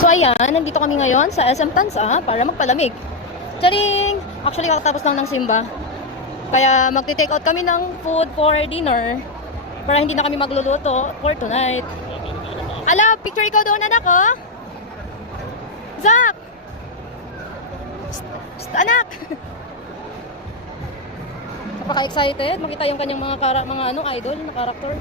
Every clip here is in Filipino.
So ayan, nandito kami ngayon sa SM Tansa para magpalamig. Charing! Actually, kakatapos lang ng simba. Kaya magti-take out kami ng food for dinner para hindi na kami magluluto for tonight. Ala, picture ikaw doon, anak, oh! Zach! Psst, anak! Napaka-excited makita yung kanyang mga idol na character.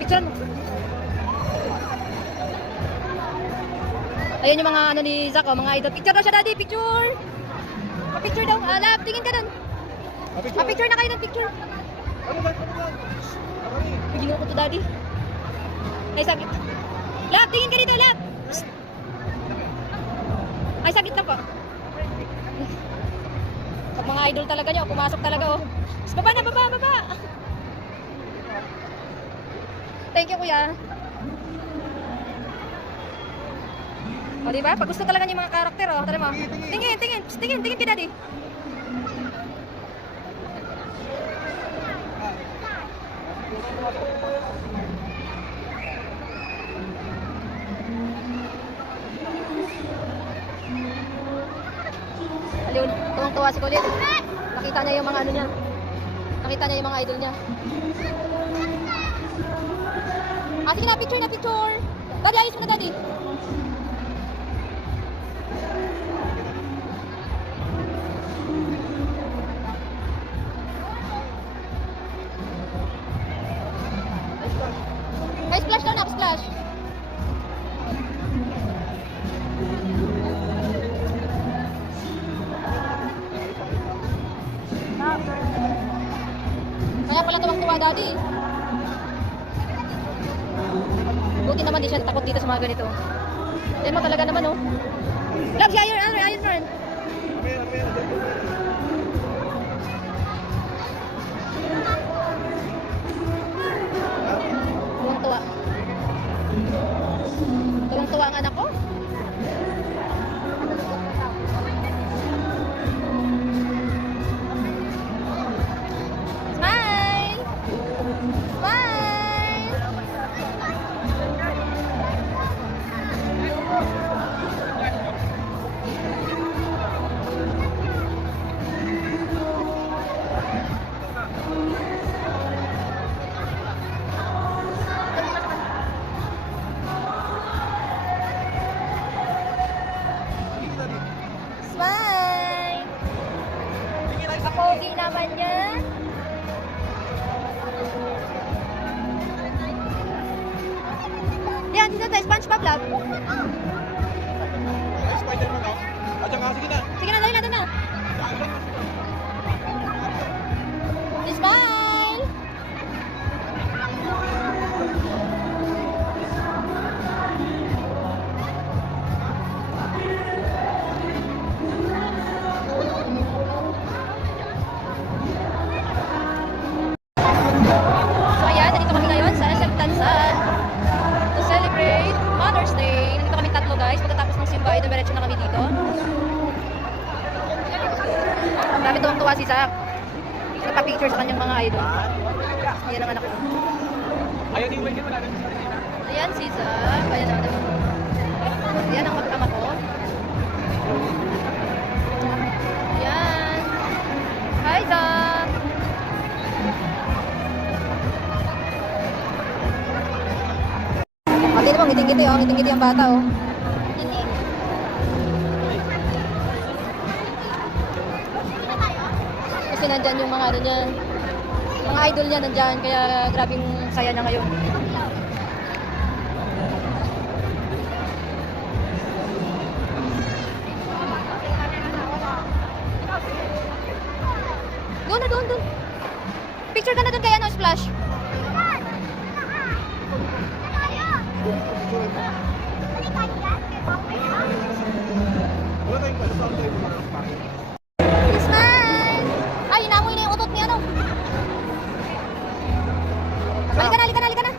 Picture mo. Ayan yung mga ni Zach, oh, mga idol. Picture daw siya, daddy, picture. Pa-picture daw. Alap, tingin ka dun. Pa-picture na kayo ng picture. Bigyan ko to, daddy. Ay, saglit. Lap, tingin ka dito, Lap. Psst. Ay, saglit lang po. Pag mga idol talaga niya, pumasok talaga, oh. Baba na, baba. Thank you, kuya. O, diba? Pag gusto talaga niya yung mga karakter, oh. Tara mo. Tingin kay daddy. Aliw, tuwang-tuwa si Kulit. Nakita niya yung mga ano niya. Nakita niya yung mga idol niya. Ah, sige na, picture. Daddy, ayos mo na, daddy. Ay, splash daw na, splash. Kaya pala tuwang-tuwa, daddy. Buti naman di siya takot dito sa mga ganito. Yan mo talaga naman, oh. Love, si Iron Man. Tuwang-tuwa. Tuwang-tuwa ang anak ko. Pogi naman niya. Yan, dito tayo. SpongeBob lang. Spider-Man ako. At saka, sige na. Sige na, dali natin na. Smile! Diretso na kami dito. Dami tuwang-tuwa si Zach. Nagpa-picture sa kanyang mga idol. Ayan ang anak ko. Ayan si Zach. Ayan ang mag-ama ko. Ayan. Hi, Zach. Pati naman, ngiting-ngiti, oh. Ngiting-ngiti ang bata, oh. Kasi nandyan yung mga ano niya, mga idol niya nandyan, kaya grabing saya niya ngayon. Doon. Picture ka na doon kaya no, Splash. Ay, inamoy na yung utot niya, no? Halika na.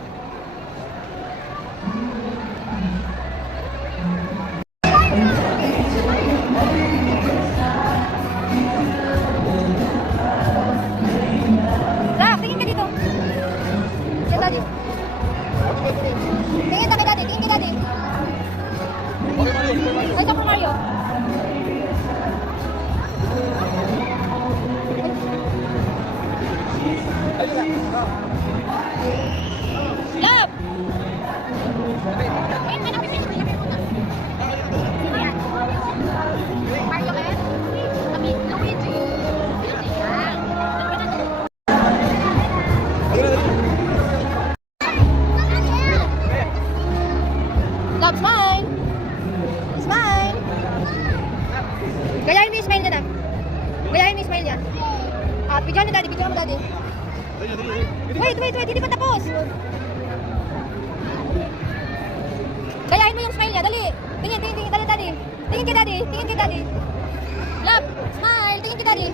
Love, smile! Smile! Gayahin mo yung smile niya na. Gayahin mo yung smile niya. At bigyan ni daddy, bigyan mo daddy. Wait, hindi pa tapos. Gayahin mo yung smile niya, dali. Tingin, dali daddy. Tingin kay daddy. Love, smile, tingin kay daddy.